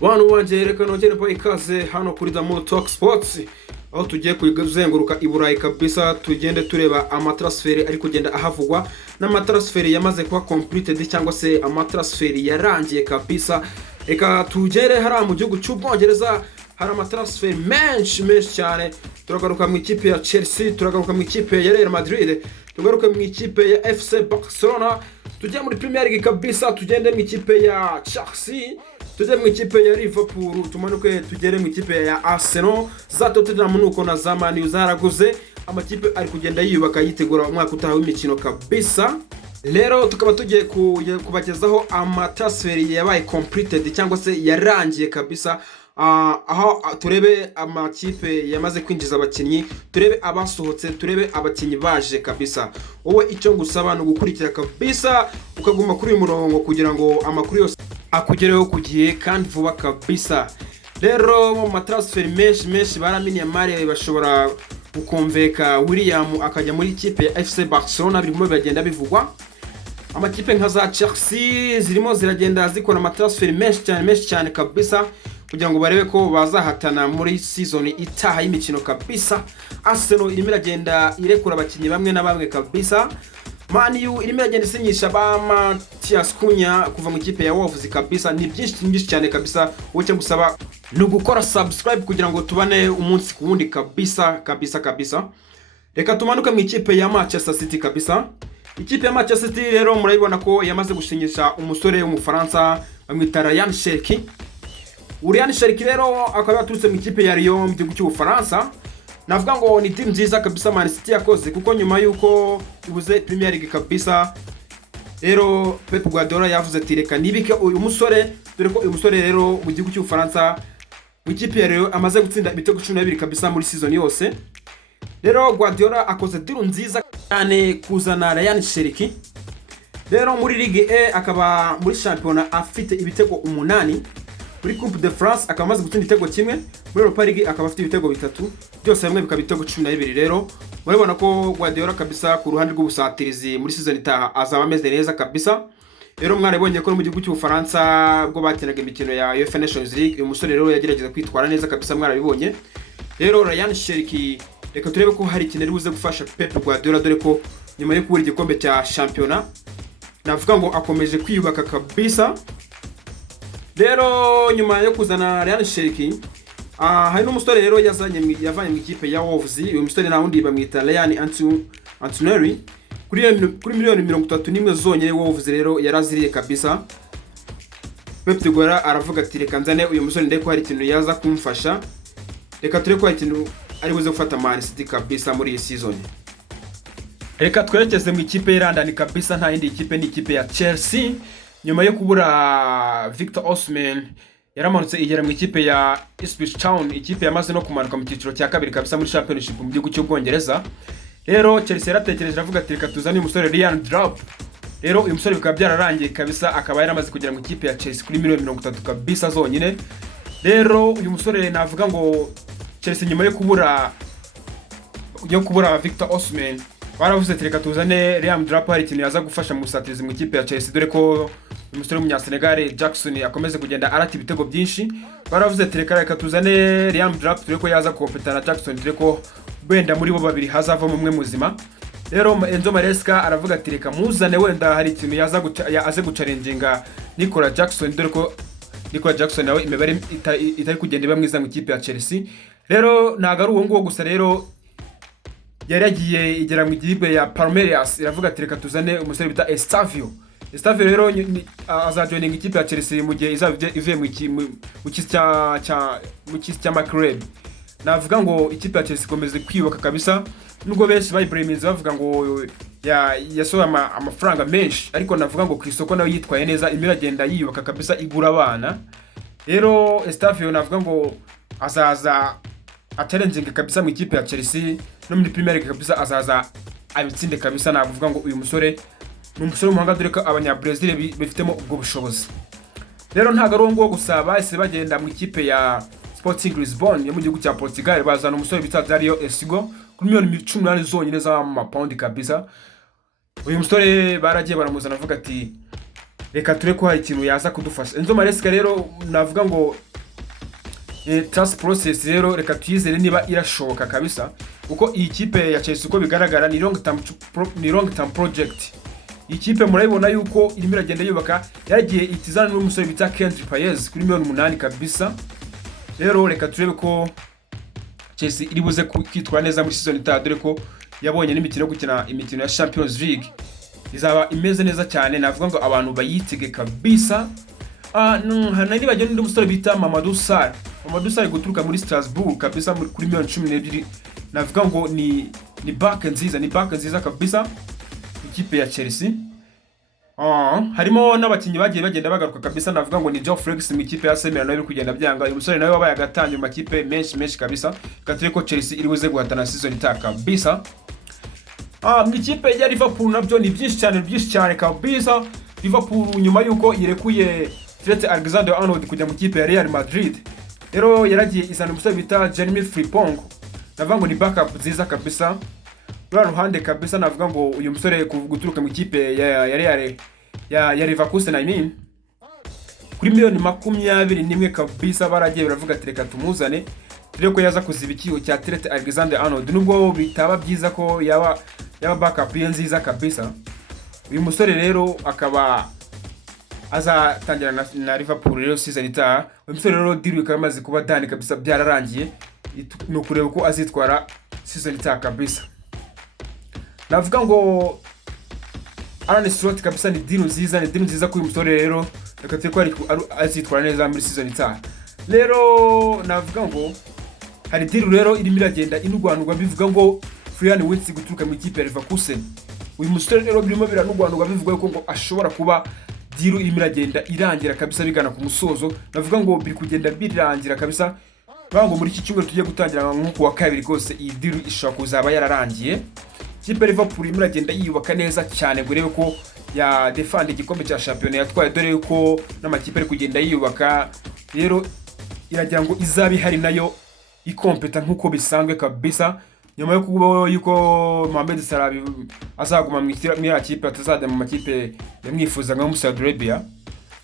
Bantu banje reka nogere po ikaze hano kuri The Muri Talk Sports, aho tugiye kuzenguruka iburayi kabisa, tugende tureba amatransferi ari kugenda ahavugwa n'amatransferi yamaze kuba completed cyangwa se amatransferi yarangiye kabisa. Reka tugere hara mu gihugu cy'Ubwongereza, hari amatransferi menshi cyane. Turagaruka mu ikipe ya Chelsea, turagaruka mu ikipe ya Real Madrid, turagaruka mu ikipe ya FC Barcelona, tujye muri Premier League kabisa, tugende mu ikipe ya Chelsea, tujye mu ikipe ya Liverpool, tumanuke tugere mu ikipe ya Arsenal, za Tottenham nuko na zamani zaraguze. Amakipe ari kugenda yiyubaka yitegura umwaka utaha w'imikino kabisa. Lero tukaba tugiye kubagezaho amatransferi yabaye completed cyangwa se yarangiye kabisa, aho turebe amakipe yamaze kwinjiza abakinnyi, turebe abasohotse, turebe abakinnyi baje kabisa. Wowe icyo ngusaba no gukurikira kabisa, ukaguma kuri uyu murongo kugira ngo amakuru yose akugereho kugiye kandi vuba kabisa. Rero mu matransferi menshi baraminiye mari bashobora gukonveka William akajya muri ikipe ya FC Barcelona, birimo bagenda bivugwa. Amakipe nka za Chelsea zirimo ziragenda zikora amatransferi menshi cyane kabisa, kugira ngo barebe ko bazahatana muri season itaha y'imikino kabisa. Arsenal irimo iragenda irekura abakinnyi bamwe na bamwe kabisa. Man U irimo iragenda isinyisha ba Matthias Cunha kuva mu ikipe ya Wolves kabisa. Ni byinshi cyane kabisa. Wowe cyo gusaba ni gukora subscribe kugira ngo tubane umunsi ku wundi kabisa. Reka tumanuke mu ikipe ya Manchester City kabisa. Ikipe ya Manchester City rero murabibona ko yamaze gushinyisha umusore w'umufaransa bamwita Ryan Cherki. Ryan Cherki rero akaba yaturutse mu ikipe ya Lyon mu gihugu cy'Ubufaransa. Navuga ngo ni team nziza kabisa Man City yakoze, kuko nyuma yuko ibuze Premier League kabisa, rero Pep Guardiola yavuze ati reka nibike uyu musore, dore ko uyu musore rero mu gihugu cy'Ubufaransa mu ikipe ya Lyon amaze gutsinda ibitego 12 kabisa muri season yose. Rero Guardiola akoze deal nziza cyane kuzana Ryan Cherki. Rero muri Ligue A akaba muri championnat afite ibitego 8, muri Coupe de France akaba amaze gutsinda igitego kimwe, muri Europa League akaba afite ibitego 3, byose hamwe bikaba ibitego 12. Rero murabona ko Guardiola kabisa ku ruhande rw'ubusatirizi muri season itaha azaba ameze neza kabisa. Rero mwarabonye ko mu gihugu cy'Ubufaransa bwo bakinaga imikino ya UEFA Nations League, uyu musore rero yagerageza kwitwara neza kabisa, mwarabibonye. Rero Ryan Cherki reka turebe ko hari ikintu ari buze gufasha Pep Guardiola, dore ko nyuma yo kubura igikombe cya championnat navuga ngo akomeje kwiyubaka kabisa. Rero nyuma yo kuzana Ryan Cherki, hari n'umusore rero yavanye mu ikipe ya Wolves. Uyu musore na wundi bamwita Ryan Antonelli, kuri miliyoni 31 zonyine Wolves rero yaraziriye kabisa. Pep Guardiola aravuga ati reka nzane uyu musore ndeko hari ikintu yaza kumfasha, reka tureko hari ikintu ari buze gufata Man City kabisa muri iyi season. Reka twerekeze mu ikipe y'Irandani kabisa, nta yindi ikipe, ni ikipe ya Chelsea. Nyuma yo kubura Victor Osimhen yaramanutse igera mu ikipe ya Ipswich Town, ikipe yamaze no kumanuka mu cyiciro cya kabiri kabisa muri championship mu gihugu cy'Ubwongereza. Rero Chelsea yaratekereje avuga ati reka tuzane umusore Ryan Drop. Rero uyu musore bikaba byararangiye kabisa, akaba yaramaze kugera mu ikipe ya Chelsea kuri miliyoni 30 kabisa zonyine. Rero uyu musore navuga ngo Chelsea nyuma yo kubura Victor Osimhen baravuze ati reka tuzane Ryan Drop, hari ikintu yaza gufasha mu busatirizi mu ikipe ya Chelsea, dore ko umusore w'umunyasenegal Jackson akomeze kugenda arata ibitego byinshi. Baravuze ati reka tuzane Ryan Drop, dore ko yaza kompetana Jackson, dore ko wenda muri bo babiri hazavamo umwe muzima. Rero Enzo Maresca aravuga ati reka muzane, wenda hari ikintu yaza gucalenginga Nicolas Jackson, dore ko Nicolas Jackson nawe imibare itari kugenda iba mwiza mu ikipe ya Chelsea. Rero ntago ari uwo nguwo gusa, rero yaragiye igera mu ikipe ya Palmeiras, iravuga ati reka tuzane umusore bita Estavio rero azajoininga ikipe ya Chelsea mu gihe ivuye mu kisi cya Macreb. Navuga ngo ikipe ya Chelsea ikomeze kwiyubaka kabisa, nubwo benshi bayibremize bavuga ngo yasohoye amafaranga menshi, ariko navuga ngo ku isoko nayo yitwaye neza, imiragenda yiyubaka kabisa, igura abana. Rero Estavio navuga ngo azaza challenging kabisa mu ikipe ya Chelsea no muri Premier League kabisa, azaza abitsinde kabisa. Navuga ngo uyu musore ni umusore w'umuhanga, dore ko abanya-Brazil bifitemo ubwo bushobozi. Rero ntago ari ngo gusa bahise bagenda mu ikipe ya Sporting Lisbon yo mu gihugu cya Portugal, bazana umusore bita Dario Esigo kuri miliyoni 18 zonyine z'amapaundi kabisa. Uyu musore baragiye baramuzana avuga ati reka ture ko hari ikintu yaza kudufasha. Enzo Maresca rero navuga ngo transfer process rero reka tuyizere niba irashoboka kabisa, kuko iyi kipe ya Chelsea uko bigaragara ni long term project. Iyi kipe murayibona yuko irimo iragenda yubaka, yagiye itizana n'umusore bita Kendrick Payez kuri 8 kabisa. Rero reka turebe ko Chelsea iri buze kwitwara neza muri season itaha, dore ko yabonye n'imikino yo gukina imikino ya Champions League izaba imeze neza cyane. Navuga ngo abantu bayitege kabisa. Nari bagenda n'undi musore bita Mamadou Sarr guturuka muri Strasbourg kabisa kuri 12. Navuga ngo ni back nziza kabisa ikipe ya Chelsea. Harimo n'abakinnyi bagiye bagenda bagaruka kabisa. Navuga ngo ni Joe Felix mu ikipe ya Arsenal nawe kugenda byanga. Uyu musore nawe wabaye agatanje mu makipe menshi kabisa. Katire ko Chelsea iri buze guhatana season itaha kabisa. Mu ikipe ya Liverpool nabyo ni byinshi cyane kabisa. Liverpool nyuma yuko irekuye Trent Alexander-Arnold kujya mu ikipe ya Real Madrid, rero yaragiye izana umusore bita Jeremy Frimpong. Navuga ngo ni backup nziza kabisa. Ruhande kabisa navuga ngo uyu musore guturuka mu ikipe ya Leverkusen kuri 21 kabisa. Baragiye baravuga ati reka tumuzane, rero ko yaza kuziba ikiyo cya Trent Alexander-Arnold, nubwo bitaba byiza ko yaba backup ye nziza kabisa. Uyu musore rero akaba azatangira na Liverpool rero season itaha. Uyu musore rero deal ikaba imaze kuba done kabisa, byararangiye. No kureba ko azitwara season itaha kabisa. Navuga ngo Arne Slot kabisa ni deal nziza kuri musore rero, reka teko azitwara neza muri season itaha. Rero navuga ngo hari deal rero irimo iragenda inugwanurwa, bivuga ngo wirtz guturuka mu ikipe ya Leverkusen. Uyu musore rero birimo biranugwanurwa, bivuga ko ngo ashobora kuba deal irimo iragenda irangira kabisa bigana ku musozo. Navuga ngo biri kugenda birangira kabisa, bango muri iki cyumweru tugiye gutangira nko wa kabiri rwose iyi deal ishobora kuzaba yararangiye. Ikipe Liverpool irimo iragenda yiyubaka neza cyane, gurebe ko ya defend igikombe cya champion yatwaye, dore yuko n'amakipe ari kugenda yiyubaka. Rero iragira ngo izabi hari nayo ikompeta nkuko bisanzwe kabisa, nyuma yo kuba yuko Mohamed Salah azaguma mu kipe atazajya mu makipe yamwifuza nka Saudi Arabia.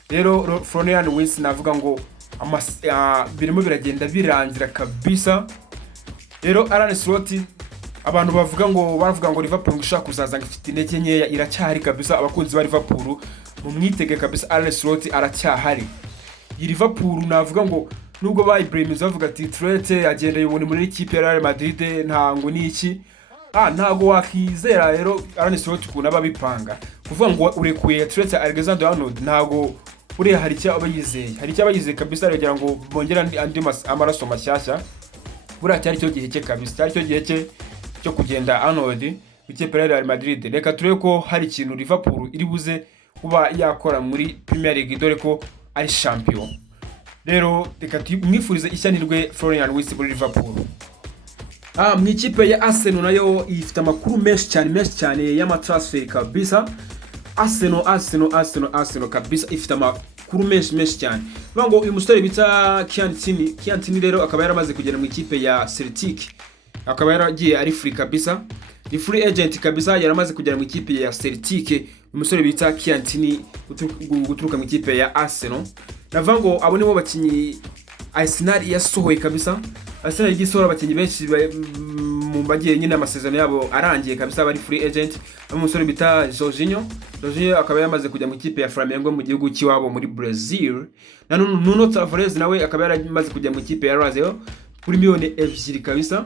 Rero Florian Wirtz navuga ngo birimo biragenda birangira kabisa. Rero Arne Slot abantu bavuga ngo Liverpool ishaka kuzaza ifite intege nkeya, iracyahari kabisa. Abakunzi ba Liverpool mu mwitege kabisa, Arne Slot aracyahari. Iyi Liverpool navuga ngo nubwo bayibremiza bavuga ati Trent agenda yubone muri ikipe ya Real Madrid ntango niki, ntago wakizera rero Arne Slot kuna babipanga kuvuga ngo urekuye Trent Alexander-Arnold, ntago uri hari cyo abayizeye kabisa. Aragira ngo bongera andi amaraso mashyashya. Buriya cyari cyo gihe cye kabisa, cyari cyo gihe cye cyo kugenda Arnold ikipe ya Real Madrid. Reka turebe ko hari ikintu Liverpool iri buze kuba yakora muri Premier League, dore ko ari champion. Rero reka mwifurize ishyanirwe Florian Wirtz muri Liverpool. Mu ikipe ya Arsenal nayo ifite amakuru menshi cyane y'amatransfer kabisa. Arsenal kabisa ifite amakuru menshi cyane. Bango uyu musore bita Kiantini rero akaba yaramaze kugera mu ikipe ya Celtic, akaba yaragiye ari free kabisa, ni free agent kabisa, yaramaze kugera mu ikipe ya Celtic. Umusore bita Kiantini guturuka mu ikipe ya Arsenal. Navuga ngo abo nibo bakinyi Arsenal yasohoye kabisa. Arsenal igisohora abakinyi benshi mu bagiye nyine amasezerano yabo arangiye kabisa, bari free agent. Umusore bita Jorginho akaba yamaze kujya mu ikipe ya Flamengo mu gihugu cy'iwabo muri Brazil. Na Nuno Tavares nawe akaba yaramaze kujya mu ikipe ya Lazio kuri $2 kabisa.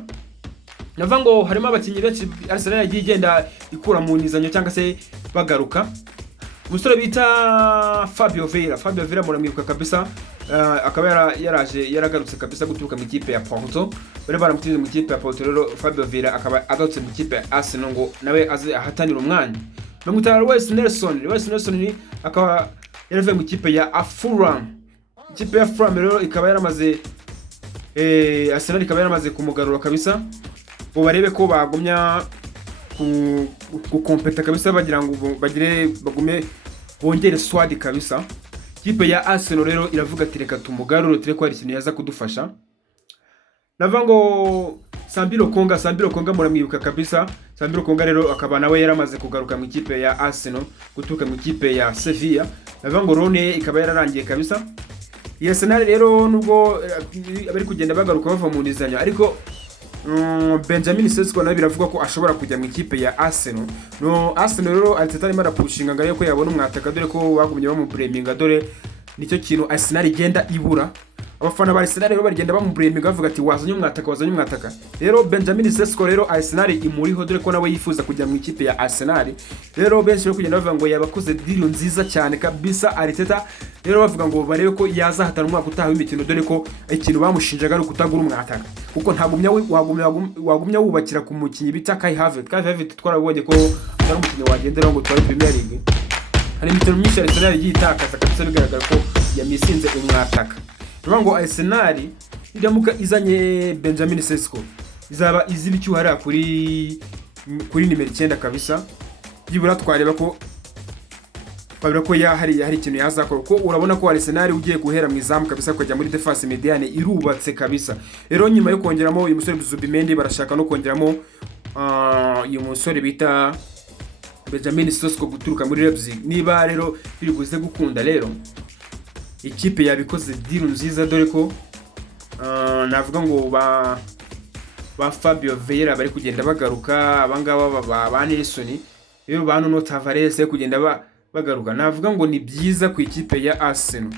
Navuga ngo harimo abakinyi benshi Arsenal yagiye igenda ikura mu nizanyo cyangwa se bagaruka. Umusore bita Fabio Vieira muramwibuka kabisa, akaba yaragarutse kabisa guturuka mu ikipe ya Porto. Bari baramutize mu ikipe ya Porto, rero Fabio Vieira akaba agarutse mu ikipe ya Arsenal ngo nawe aze ahatanira umwanya. Bamutara Wes Nelson ni akaba yaravuye mu ikipe ya Fulham. Ikipe ya Fulham rero ikaba yaramaze Arsenal ikaba yaramaze kumugarura kabisa, ngo barebe ko bagumya kukompeta kabisa, bagira ngo bagume bongere swadi kabisa. Ikipe ya Arsenal rero iravuga ati reka tumugarure tire ko hari ikintu yaza kudufasha. Navuga ngo Sambiro Konga muramwibuka kabisa. Sambiro Konga rero akaba nawe yaramaze kugaruka mu ikipe ya Arsenal guturuka mu ikipe ya Sevilla. Navuga ngo Rone ikaba yararangiye kabisa. iyi Arsenal rero nubwo bari kugenda bagaruka bava mu ndizanyo, ariko Benjamin Sesko nawe biravuga ko ashobora kujya mu ikipe ya Arsenal. No Arsenal rero Arteta arimo arapushinga ngo yuko yabona umwataka, dore ko bagumye bamubureminga, dore nicyo kintu Arsenal igenda ibura. Abafana ba Arsenal rero bagenda bamubureminga bavuga ati wazanye umwataka. Rero Benjamin Sesko rero Arsenal imuriho, dore ko nawe yifuza kujya mu ikipe ya Arsenal. Rero benshi bari kugenda bavuga ngo yabakoze deal nziza cyane kabisa Arteta. Rero bavuga ngo barebe ko yazahatana umwaka utaha w'imikino, dore ko ikintu bamushinjaga ari ukutagura umwataka, kuko wagumya wubakira ku mukinyi bita Kai Havertz twarabonye ko ari umukinyi wagendera ngo twari Premier League. Hari imikino myinshi Arsenal igiye itakaza kabisa, bigaragara ko yamisinze umwataka. Rero ngo Arsenal iramuka izanye Benjamin Sesko izaba iziba icyuhara kuri nimero 9 kabisa. Byibura twareba ko hari ikintu yazakora, ko urabona ko Arsenal ugiye guhera mu izamu kabisa kujya muri defense mediane irubatse kabisa. Rero nyuma yo kongeramo uyu musore Zubimendi, barashaka no kongeramo uyu musore bita Benjamin Sesko guturuka muri Leipzig. Niba rero biri guze gukunda, rero ikipe yabikoze deal nziza, dore ko navuga ngo ba Fabio Vieira bari kugenda bagaruka, abangaba ba Nelson, rero ba Nuno Tavares kugenda bagaruka. Navuga ngo ni byiza ku ikipe ya Arsenal.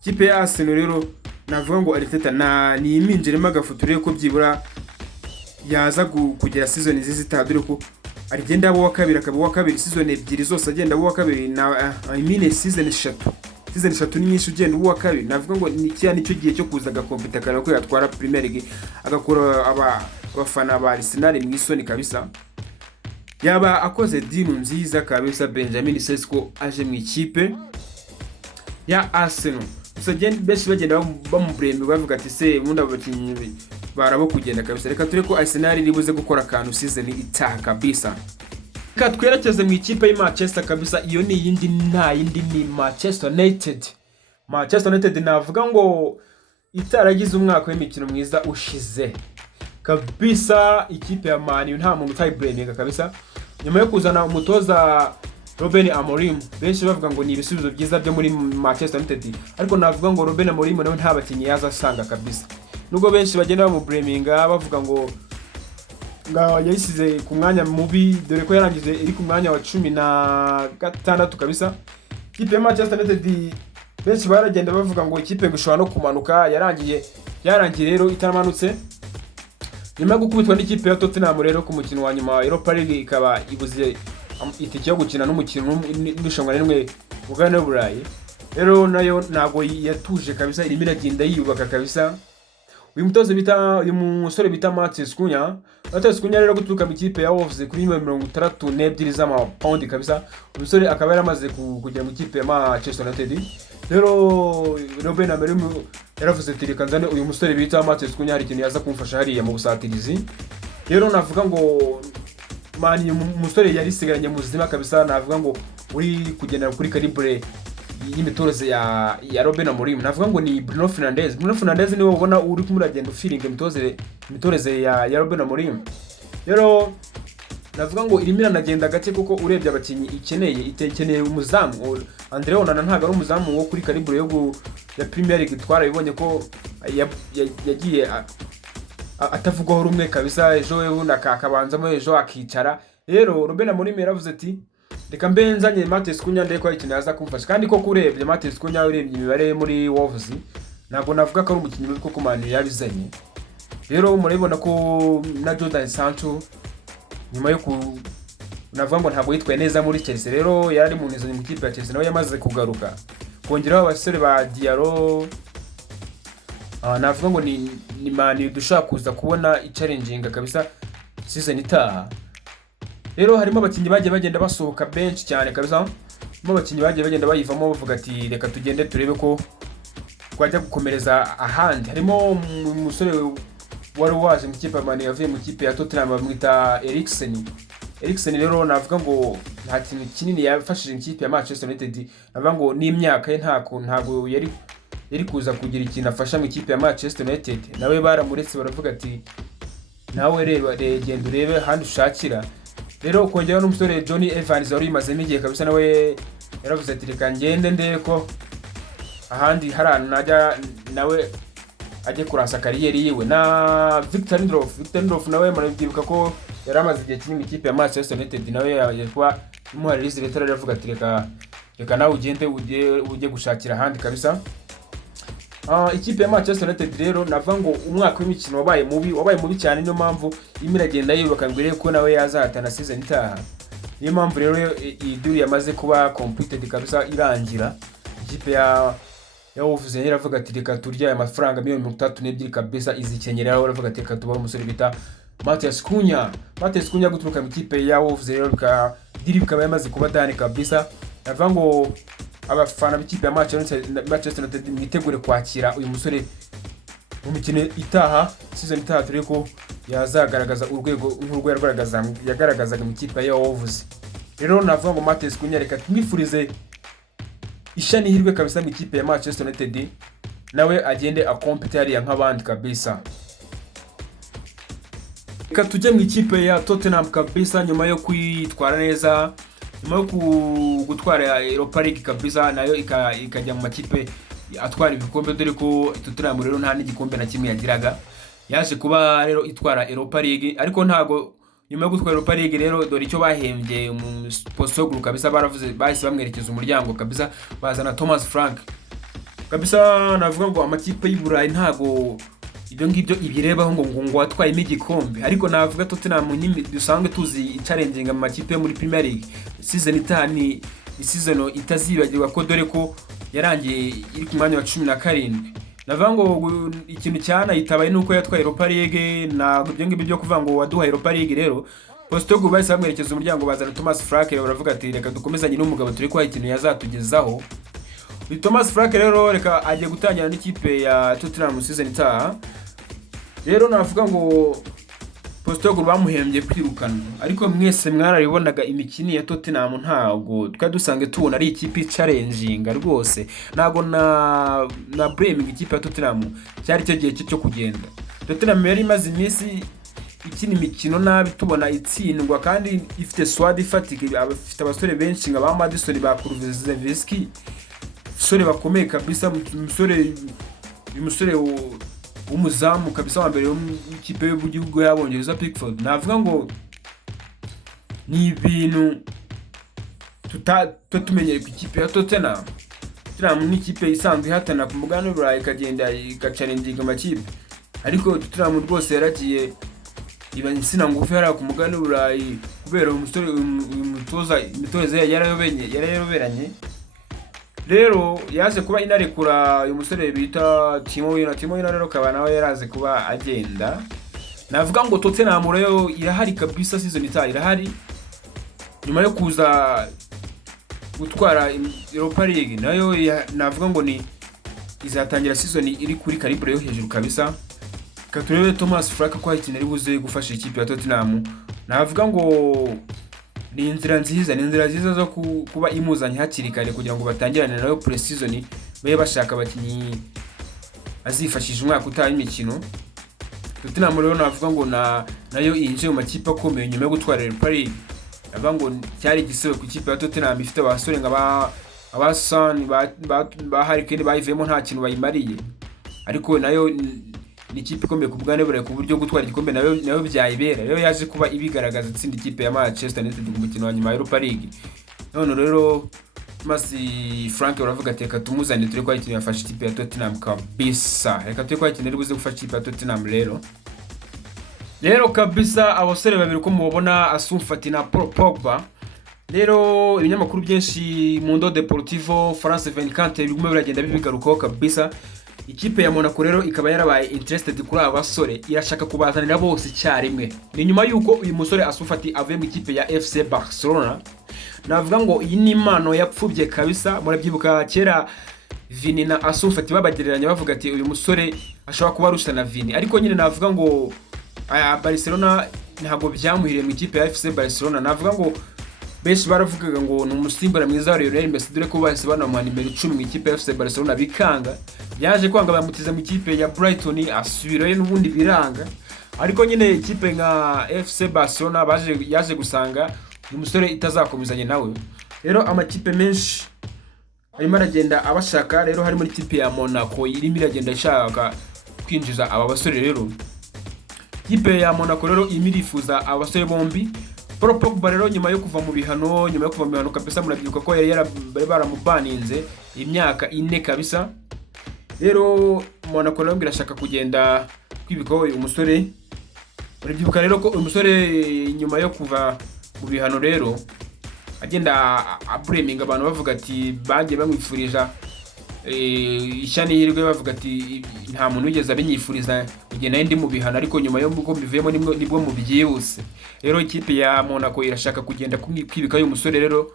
Ikipe ya Arsenal rero navuga ngo Arteta ni iminjiremo agafuture ko byibura yaza kugera season nziza itaha, dore ko agenda abo wa kabiri season ebyiri zose agenda abo wa kabiri na season 3 ni nyinshi ugenda uwa kabiri. Navuga ngo nicyo gihe cyo kuza agakompeta kana ko yatwara Premier League, agakora abafana ba Arsenal mu isoni kabisa. Yaba akoze deal nziza kabisa Benjamin Sesko aje mu ikipe ya Arsenal. Gusa benshi bagenda bamubrembe bavuga ati se munda abakinyi barabo kugenda kabisa. Reka ture ko Arsenal iribuze gukora akantu season itaha kabisa. Reka twerekeze mu ikipe ya Manchester kabisa. Iyo ni yindi ni Manchester United. Manchester United navuga ngo itaragize umwaka w'imikino mwiza ushize kabisa. Ikipe ya Man U nta muntu utayibremega kabisa. Nyuma yo kuzana umutoza Ruben Amorim, benshi bavuga ngo ni ibisubizo byiza byo muri Manchester United, ariko navuga ngo Ruben Amorim nawe nta bakinyi yazasanga kabisa. Nubwo benshi bagenda bamubraminga bavuga ngo yayisize ku mwanya mubi, dore ko yarangize iri ku mwanya wa 16 kabisa. Ikipe ya Manchester United benshi baragenda bavuga ngo ikipe gushobora no kumanuka, yarangiye rero itaramanutse. Nyuma yo gukubitwa n'ikipe ya Tottenham rero ku mukino wa nyuma Europa League, ikaba ibuze itike yo gukina n'umukino n'ishangwa rimwe ugana iburayi. Rero nayo ntago yatuje kabisa, irimo iragenda yiyubaka kabisa. Uyu musore bita Matheus Cunha rero guturuka mu ikipe ya Wolves kuri 32 z'amapaundi kabisa. Umusore akaba yaramaze kugera mu ikipe ya Manchester United. Rero Ruben Amorim yaravuze ati reka nzane uyu musore bita Matheus Cunha, hari ikintu yaza kumfasha hariya mu busatirizi. Rero navuga ngo umusore yari sigaranye muzima kabisa. Navuga ngo uri kugendera kuri calibre y'imitoreze ya Ruben Amorim. Navuga ngo ni Bruno Fernandes niwe ubona uri kumuragenda feeling imitoreze ya Ruben Amorim. Rero navuga ngo irimo iranagenda gake, kuko urebye abakinyi ikeneye umuzamu. Andre Onana ntago ari umuzamu wo kuri calibre ya Premier League, twarabibonye ko yagiye atavugwaho rumwe kabisa. Ejo akabanzamo ejo akicara. Rero Ruben Amorim yaravuze ati reka mbenzanye Matheus Cunha ndeko ikintu yaza kumfasha. Kandi ko kurebye Matheus Cunha urebye imibare muri Wolves, ntabwo navuga ko ari umukinnyi ko kumana yabizanye. Rero murabibona ko na Jordan Sancho nyuma yo navuga ngo ntabwo yitwaye neza muri Chelsea, rero yari mu nizo mu kipe ya Chelsea nawe yamaze kugaruka. Kongeraho abasore ba Diallo, navuga ngo ni Man U dushaka kuza kubona challenging kabisa season itaha. Rero harimo abakinyi bagiye bagenda basohoka benshi cyane kabisa. Mo abakinyi bagiye bagenda bayivamo bavuga ati reka tugende turebe ko twajya gukomereza ahandi. Harimo umusore wari waje mu kipe ya Man U yavuye mu kipe ya Tottenham bamwita Eriksen. Rero navuga ngo nta kintu kinini yafashije ikipe ya Manchester United. Navuga ngo n'imyaka ye ntago yari kuza kugira ikintu afasha mu ikipe ya Manchester United. Nawe baramuretse baravuga ati nawe reba genda urebe handi ushakira. Rero kongera n'umusore Johnny Evans wari imazemo igihe kabisa, nawe yaravuze ati reka ngende ndeko ahandi hari najya nawe ajye kurasa kariyeri yiwe. Na Victor Lindelof nawe murabyibuka ko yari amaze igihe kinini ikipe ya Manchester United, nawe yaje kuba imuhaririza leta aravuga ati reka nawe ugende ujye gushakira ahandi kabisa. Ikipe ya Manchester United rero navuga ngo umwaka w'imikino wabaye mubi cyane, niyo mpamvu imiragenda yubaka ngwire ko nawe yazahatana season itaha. Niyo mpamvu rero iyi deal yamaze kuba completed kabisa irangira. Ikipe ya Wolves iravuga ati reka turya aya mafaranga $32 kabisa izikenyera, iravuga ati reka tubaho umusore bita Matheus Cunha guturuka mu ikipe ya Wolves rero deal bikaba yamaze kuba dane kabisa. Navuga ngo abafana b'ikipe ya Manchester United mwitegure kwakira uyu musore mu mikino itaha, season itaha, turi ko yazagaragaza urwego nk'urwo yagaragazaga mu ikipe ya Wolves. Rero navuga ngo Matheus Cunha reka tumwifurize ishani hirwe kabisa mu ikipe ya Manchester United, nawe agende akompete hariya nk'abandi kabisa. Reka tujye mu ikipe ya Tottenham kabisa, nyuma yo kwitwara neza, nyuma yo gutwara Europa League kabisa, nayo ikajya mu makipe atwara ibikombe, dore ko Tottenham rero nta n'igikombe na kimwe yagiraga. Yaje kuba rero itwara Europa League, ariko ntago nyuma yo gutwara Europa League rero dore icyo bahembye mu Postecoglou kabisa, baravuze bahise bamwerekeza umuryango kabisa, bazana Thomas Frank kabisa. Navuga ngo amakipe y'iburayi ntago ibyo ngibyo ibirebaho ngo watwaye igikombe, ariko navuga Tottenham nyine dusanzwe tuzi challenging mu makipe muri Premier League. Season itani season itazibagirwa ko dore ko yarangiye iri ku mwanya wa 17. Navuga ngo ikintu cyana itabaye nuko yatwaye Europa League, na ibyo ngibyo byo kuvuga ngo waduha Europa League rero Postecoglou bahise bamwerekeza umuryango, bazana Thomas Frank rero baravuga ati reka dukomezanye n'umugabo turi ko ikintu yazatugezaho. Thomas Frank rero reka agiye gutangira n'ikipe ya Tottenham season itaha. Rero navuga ngo Postecoglou bamuhembye kwirukana, ariko mwese mwararibonaga imikino ya Tottenham ntago twadusange tubona ari ikipe challenging rwose, nago na blaming ikipe ya Tottenham cyari cyo gihe cyo kugenda. Tottenham yari imaze iminsi ikina imikino nabi, tubona itsindwa kandi ifite squad ifatika, abafite abasore benshi nka ba Madison, ba Kulusevski, sore bakomeye kabisa, umusore umuzamu kabisa wa mbere w'ikipe y'Igihugu y'Abongereza Pickford. Navuga ngo ni ibintu tumenyere ku ikipe ya Tottenham. Tottenham ni ikipe isanzwe ihatana ku mugabane w'Uburayi, ikagenda igachallenginga amakipe, ariko Tottenham rwose yaragiye iba insina ngufi hara ku mugabane w'Uburayi kubera umusore imitoza yarayoberanye. Rero yaje kuba inarekura uyu musore bita Timo Werner rero kaba nawe yaraze kuba agenda. Navuga ngo Tottenham rero irahari kabisa, season itaha irahari, nyuma yo kuza gutwara Europa League nayo navuga ngo ni izatangira season iri kuri calibre yo hejuru kabisa. Katurebe Thomas Frank ko ikintu ari buze gufasha ikipe ya Tottenham. Navuga ngo ni inzira nziza zo kuba imuzanye hakiri kare kugira ngo batangirane nayo pre-season, baye bashaka abakinyi azifashisha umwaka utaha imikino. Tottenham rero navuga ngo nayo inje mu makipe akomeye nyuma yo gutwara Europa League. Navuga ngo cyari igisebe ku ikipe ya Tottenham ifite abasore nka Son ba Harry Kane bayivemo nta kintu bayimariye, ariko nayo ni ikipe ikomeye ku bwane bure ku buryo gutwara igikombe nayo byayibera. Rero yaje kuba ibigaragaza itsinda ikipe ya Manchester United mu mukino wa nyuma ya Europa League. None rero Thomas Frank baravuga ati reka tumuzane turi ko ikintu yafasha ikipe ya Tottenham kabisa, reka turi ko ikintu ari buze gufasha ikipe ya Tottenham. Rero kabisa abasore babiri ko mubona Asumfati na Pogba. Rero ibinyamakuru byinshi Mundo Deportivo, France 24 bigume biragenda bibigarukaho kabisa. Ikipe ya Monaco rero ikaba yarabaye interested kuri aba basore, irashaka kubazanira bose icyarimwe. Ni nyuma yuko uyu musore Asumfati avuye mu ikipe ya FC Barcelona. Navuga ngo iyi ni impano yapfubye kabisa. Murabyibuka kera Vini na Asumfati babagereranya bavuga ati uyu musore ashobora kuba arusha na Vini, ariko nyine navuga ngo Barcelona ntago byamuhiriye mu ikipe ya FC Barcelona. Navuga ngo benshi baravugaga ngo ni umusimbura mwiza wa Lionel Messi, dore ko bahise banamuha nimero 10 mu ikipe ya FC Barcelona bikanga. Yaje kwanga bamutiza mu ikipe ya Brighton asubirayo n'ubundi biranga, ariko nyine ikipe nka FC Barcelona yaje gusanga uyu musore itazakomezanye nawe. Rero amakipe menshi arimo aragenda abashaka rero, hari muri ikipe ya Monaco irimo iragenda ishaka kwinjiza aba basore rero. Ikipe ya Monaco rero irimo irifuza abasore bombi. Paul Pogba rero nyuma yo kuva mu bihano kabisa, murabyibuka ko yari baramubaninze imyaka 4 kabisa. Rero Monaco rero birashaka kugenda kwibikaho uyu musore. Murabyibuka rero ko uyu musore nyuma yo kuva mu bihano rero agenda abureminga abantu bavuga ati bagiye bamwifurija ishyani y'irwe, bavuga ati nta muntu wigeze abinyifuriza igihe nayo ndi mu bihano, ariko nyuma yo mugo mbivuyemo nibwo mu byihuse. Rero ikipe ya Monaco irashaka kugenda kwibika uyu musore rero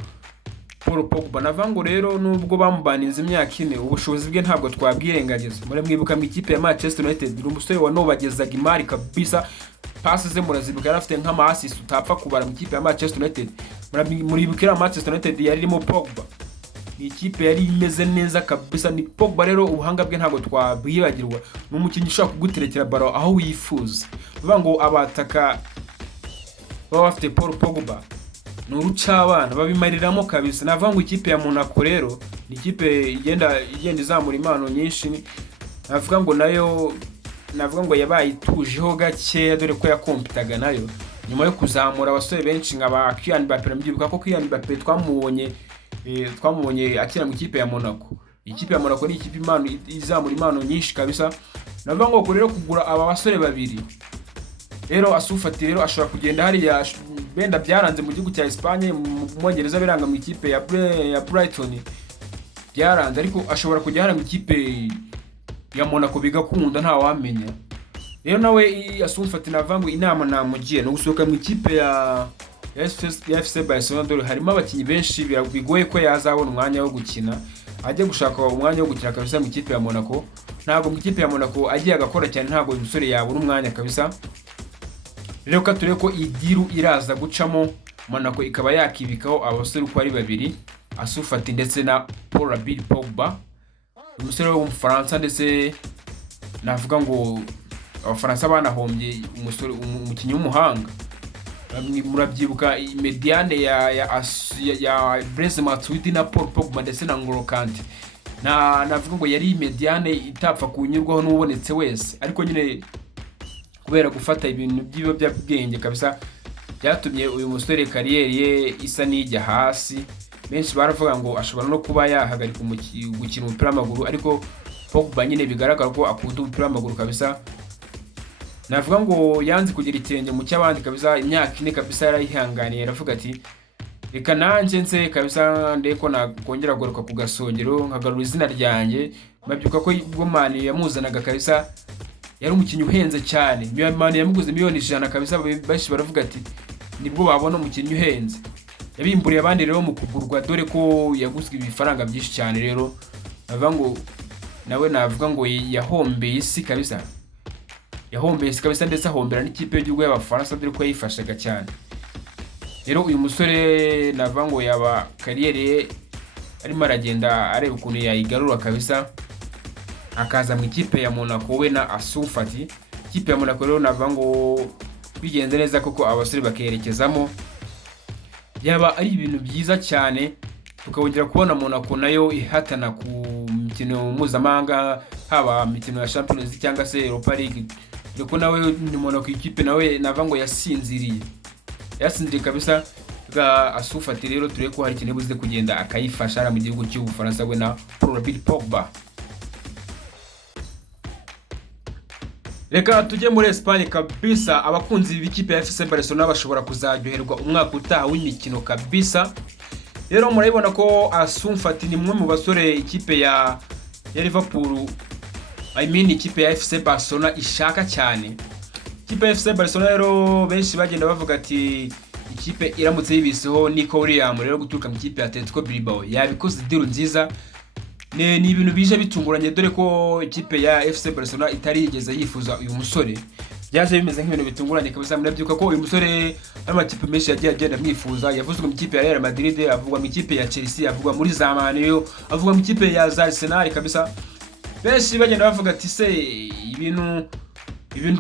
Paul Pogba. Navango rero nubwo bamubaninze imyaka 4, ubushobozi bwe ntabwo twabwirengagiza. Muramwibuka mu ikipe ya Manchester United, umusore wanobagezaga imari kabisa, passes ze murazibuka, yari afite nk'ama assist utapfa kubara mu ikipe ya Manchester United. Muribukira Manchester United yari irimo Pogba, ni ikipe yari imeze neza kabisa. Ni Pogba rero ubuhanga bwe ntabwo twabwibagirwa, ni umukinnyi ushaka kuguterekera baro aho wifuza. Bivuga ngo abataka baba bafite Paul Pogba ni urucabana babimariramo kabisa. Navuga ngo ikipe ya Monaco rero ni ikipe igenda izamura impano nyinshi. Navuga ngo yabaye itujeho gakeya, dore ko yakompitaga nayo nyuma yo kuzamura abasore benshi nk'aba Kylian Mbappé. Mubyibuka ko Kylian Mbappé twamubonye akina mu ikipe ya Monaco. Ikipe ya Monaco ni ikipe izamura impano nyinshi kabisa. Navuga ngo rero kugura aba basore babiri rero asufati rero ashobora kugenda hariya, benda byaranze mu gihugu cya Espagne, mu Bwongereza biranga mu ikipe ya Brighton byaranze, ariko ashobora kujya hariya mu ikipe ya Monaco bigakunda nta wamenya. Rero nawe asufati navango inama namugiye no gusohoka mu ikipe ya FC Barcelona, dore harimo abakinyi benshi bigoye ko yazabona umwanya wo gukina, ajye gushaka umwanya wo gukina kabisa mu ikipe ya Monaco. Ntabwo mu ikipe ya Monaco agiye agakora cyane, ntabwo uyu musore yabona umwanya kabisa. Rero kature ko idiru iraza gucamo, Monaco ikaba yakibikaho abasore uko ari babiri, asufati ndetse na Paul Pogba, umusore wo mu Faransa. Ndetse navuga ngo abafaransa banahombye umusore umukinnyi w'umuhanga. Murabyibuka mediane ya Blaise Matuidi na Paul Pogba ndetse na N'Golo Kante, navuga ngo yari mediane itapfa kunyurwaho n'ubonetse wese, ariko nyine kubera gufata ibintu by'ibiyobyabwenge kabisa byatumye uyu musore kariyeri ye isa n'ijya hasi. Benshi baravuga ngo ashobora no kuba yahagarika gukina umupira w'amaguru, ariko Pogba nyine bigaragara ko akunda umupira w'amaguru kabisa. Navuga ngo yanze kugira ikirenge mu cy'abandi kabisa, imyaka 4 kabisa yarayihanganiye, aravuga ati reka nanje nse kabisa ndeko nakongera goroka ku gasongero nkagarura izina ryanjye. Mabyibuka ko ubwo Mani yamuzanaga kabisa yari umukinnyi uhenze cyane, Mani yamuguze miliyoni 100 kabisa. Bashi baravuga ati nibwo babona umukinnyi uhenze, yabimburiye abandi rero mu kugurwa, dore ko yaguzwe ibifaranga byinshi cyane. Rero navuga ngo nawe navuga ngo yahombeye isi kabisa, ndetse ahombera n'ikipe y'igihugu y'Abafaransa, dore ko yifashaga cyane. Rero uyu musore navuga ngo yaba kariyeri arimo aragenda areba ukuntu yayigarura kabisa, akaza mu ikipe ya Monaco we na asufati. Ikipe ya Monaco rero navuga ngo bigenze neza koko abasore bakerekezamo, yaba ari ibintu byiza cyane, tukabongera kubona Monaco nayo ihatana ku mikino mpuzamahanga, haba mikino ya Champions League cyangwa se Europa League. Dore nawe ni Monaco ikipe nawe navuga ngo yasinziriye kabisa ga asufati. Rero tureko ko hari ikintu buze kugenda akayifasha mu gihugu cy'Ubufaransa we na Paul Pogba. Reka tujye muri Espagne kabisa. Abakunzi b'ikipe ya FC Barcelona bashobora kuzaryoherwa umwaka utaha w'imikino kabisa. Rero murabibona ko asufati ni mwe mu basore ikipe ya Liverpool, ikipe ya FC Barcelona ishaka cyane. Ikipe ya FC Barcelona rero benshi bagenda bavuga ati ikipe iramutse yibiseho Nico Williams rero guturuka mu ikipe ya Atletico Bilbao yabikoze deal nziza. Ni ibintu bije bitunguranye, dore ko ikipe ya FC Barcelona itari yigeze yifuza uyu musore. Byaje bimeze nk'ibintu bitunguranye kabisa. Murabyuka ko uyu musore amakipe menshi yagiye agenda amwifuza. Yavuzwe mu ikipe ya Real Madrid, avugwa mu ikipe ya Chelsea, avugwa muri zamaze, avugwa mu ikipe ya Arsenal kabisa. Benshi bagenda bavuga ati se ibintu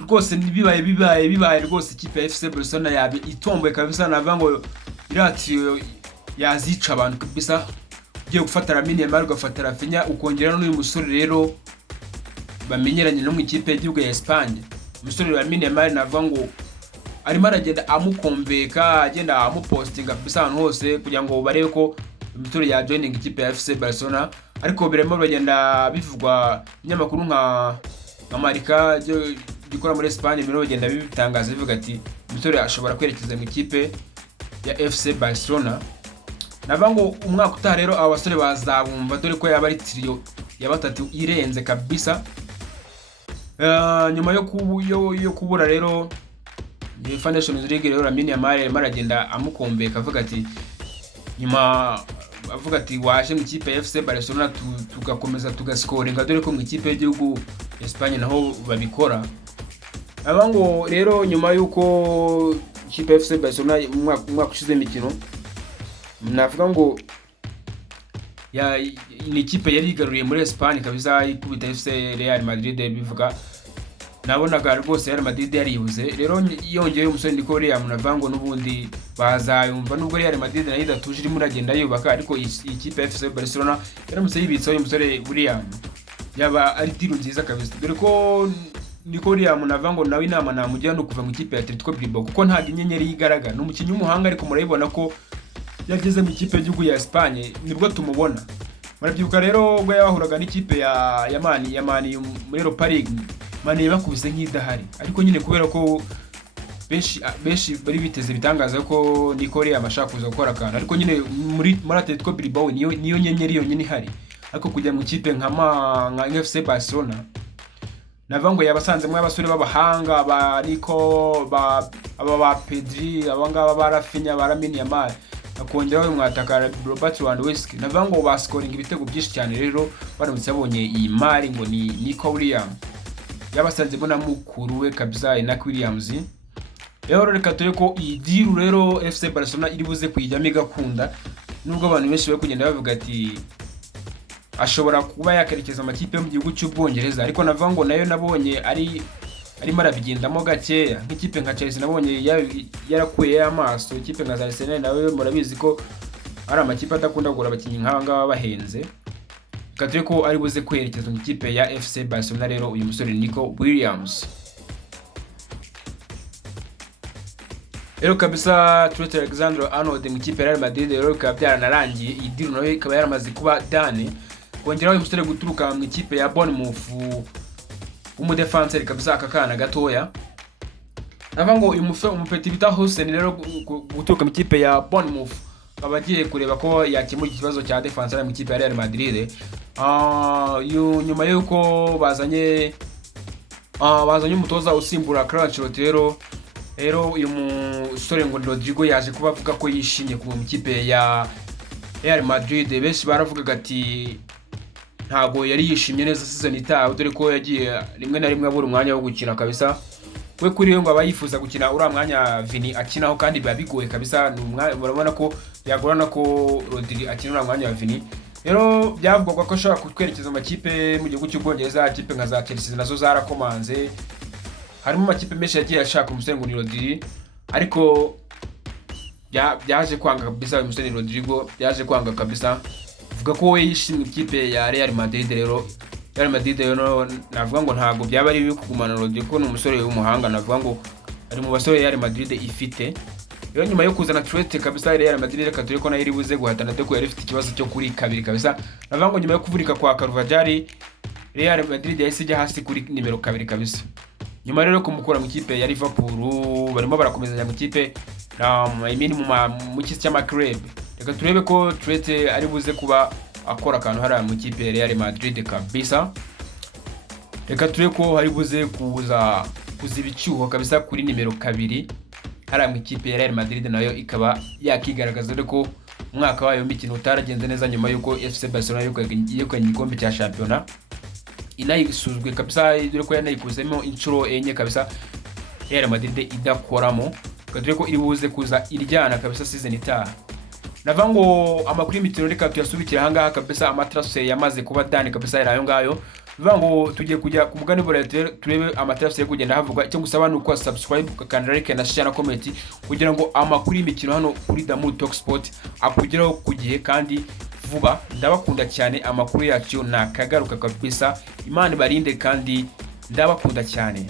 rwose bibaye rwose ikipe ya FC Barcelona yabe itomboye kabisa. Navuga ngo irati yazica abantu kabisa ugiye gufata Lamine Yamal ugafata Rafinha ukongera n'uyu musore rero bamenyeranye no mu ikipe y'igihugu ya Espagne. Umusore Lamine Yamal navuga ngo arimo aragenda amukonveka agenda amupostinga bisa ahantu hose kugira ngo barebe ko umusore ya joining ikipe ya FC Barcelona, ariko birimo bagenda bivugwa ibinyamakuru nka Marca gikora muri Espagne birimo bagenda bitangaza bivuga ati umusore ashobora kwerekeza mu ikipe ya FC Barcelona. Navuga ngo umwaka utaha rero aba basore bazabumva dore ko yaba ari trio ya batatu irenze kabisa. Nyuma yo kubura rero Nations League rero Lamine Yamal maragenda amukombeka avuga ati nyuma avuga ati waje mu ikipe ya FC Barcelona tugakomeza tugascoringa dore ko mu ikipe y'igihugu Espagne naho babikora. Abango rero nyuma yuko ikipe ya FC Barcelona umwaka ushize imikino navuga ngo ni ikipe yari igaruriye muri Espagne kabisa ikubita FC Real Madrid bivuga nabonaga rwose Real Madrid yaribuze. Rero yongeye umusore ndiko William navuga ngo nubundi bazayumva nubwo Real Madrid nayo idatuje irimo uragenda yubaka, ariko ikipe ya FC Barcelona yaramutse yibitsa uyu musore William yaba ari tiro nziza kabisa, dore ko ndiko William navuga ngo nawe inama namugira no kuva mu ikipe ya Atletico Bilbao kuko ntago inyenyeri yigaragara n'umukinnyi w'umuhanga, ariko murabibona ko yageze mu ikipe y'igihugu ya Espagne nibwo tumubona. Murabyuka rero ubwo yahuraga n'ikipe ya Mani muri Europa League, Mani bakubise nk'idahari, ariko nyine kubera ko benshi bari biteze bitangaza ko Nikore amashaka kuza gukora akantu, ariko nyine muri Atletico Bilbao niyo nyenyeri yonyine ihari, ariko kujya mu ikipe nka FC Barcelona navuga ngo yabasanzemo abasore b'abahanga ba Nico ba Pedri abangaba ba Rafinha ba Lamine Yamal akongeraho umwataka Robert Lewandowski, navuga ngo bascoring ibitego byinshi cyane. Rero baramutse babonye iyi mari ngo ni Nico Williams yabasanzemo na mukuru we kabisa Enoch Williams. Rero reka turi ko iyi deal rero FC Barcelona iri buze kuyijyamo igakunda, nubwo abantu benshi bari kugenda bavuga ati ashobora kuba yakerekeza amakipe mu gihugu cy'Ubwongereza, ariko navuga ngo nayo nabonye arimo arabigendamo gakeya. Nk'ikipe nka Chelsea nabonye yarakuye amaso, ikipe nka Arsenal nawe murabizi ko ari amakipe adakunda kugura abakinnyi nk'abangaba bahenze. Katwe ko ari buze kwerekeza mu ikipe ya FC Barcelona rero uyu musore Nico Williams. Rero kabisa Trent Alexander-Arnold mu ikipe ya Real Madrid rero ikaba byaranarangiye, iyi deal nayo ikaba yaramaze kuba done. Kongeraho uyu musore guturuka mu ikipe ya Bournemouth umudefenseur kabisa akakana gatoya. Navuga ngo uyu umupeti bita Hussein rero guturuka mu ikipe ya Bournemouth abagiye kureba ko yakemura ikibazo cya defenseur mu ikipe ya Real Madrid. Nyuma yuko bazanye umutoza usimbura Carlo Ancelotti rero uyu musore ngo Rodrigo yaje kuba avuga ko yishimye ku ikipe ya Real Madrid. Benshi baravugaga ati ntago yari yishimye neza season itaha, dore ko yagiye rimwe na rimwe abura umwanya wo gukina kabisa. We kuri yo ngo abayifuza gukina uriya mwanya Vini akinaho kandi biba bigoye kabisa, urabona ko yagorana ko Rodri akina uriya mwanya wa Vini. Rero byavugwa ko ashobora kutwerekeza amakipe mu gihugu cy'Ubwongereza, ikipe nka za Chelsea nazo zarakomanze, harimo amakipe menshi yagiye ashaka umusore ngo ni Rodri, ariko byaje kwanga kabisa. Uyu musore Rodrigo byaje kwanga kabisa, vuga ko we yishimye ikipe ya Real Madrid. Rero Real Madrid rero navuga ngo ntago byaba ari kugumana Rodrigo, ni umusore w'umuhanga, navuga ngo ari mu basore Real Madrid ifite. Rero nyuma yo kuzana Trent kabisa Real Madrid reka turi ko nayo iri buze guhatana de ko yari ifite ikibazo cyo kuri kabiri kabisa. Navuga ngo nyuma yo kuvurika kwa Carvajal Real Madrid yahise ijya hasi kuri nimero 2 kabisa. Nyuma rero kumukura mu ikipe ya Liverpool barimo barakomezanya mu ikipe mu kisi cy'amakreb. Reka turebe ko Trent ari buze kuba akora akantu hara mu ikipe ya Real Madrid kabisa. Reka turebe ko hari buze kuza icyuho kabisa kuri nimero 2 hara mu ikipe ya Real Madrid, nayo ikaba yakigaragaza ko umwaka wayo w'imikino utaragenze neza nyuma yuko FC Barcelona yegukanye igikombe cya shampiyona. Inayisuzwe kabisa, dore ko yanayikuzemo inshuro enye kabisa Real Madrid idakoramo. Kadure ko iri buze kuza iryana kabisa season itaha. Navuga ngo amakuru y'imikino reka tuyasubikira hangaha kabisa, amatransfer yamaze kuba done kabisa irayo ngayo. Navuga ngo tugiye kujya ku mugani bora turebe amatransfer yo kugenda havugwa. Icyo gusaba ni uko subscribe ukakanda like na share na comment kugira ngo amakuru y'imikino hano kuri Muri Talk Sport akugeraho ku gihe kandi vuba. Ndabakunda cyane, amakuru yacu nakagaruka kabisa. Imana ibarinde kandi ndabakunda cyane.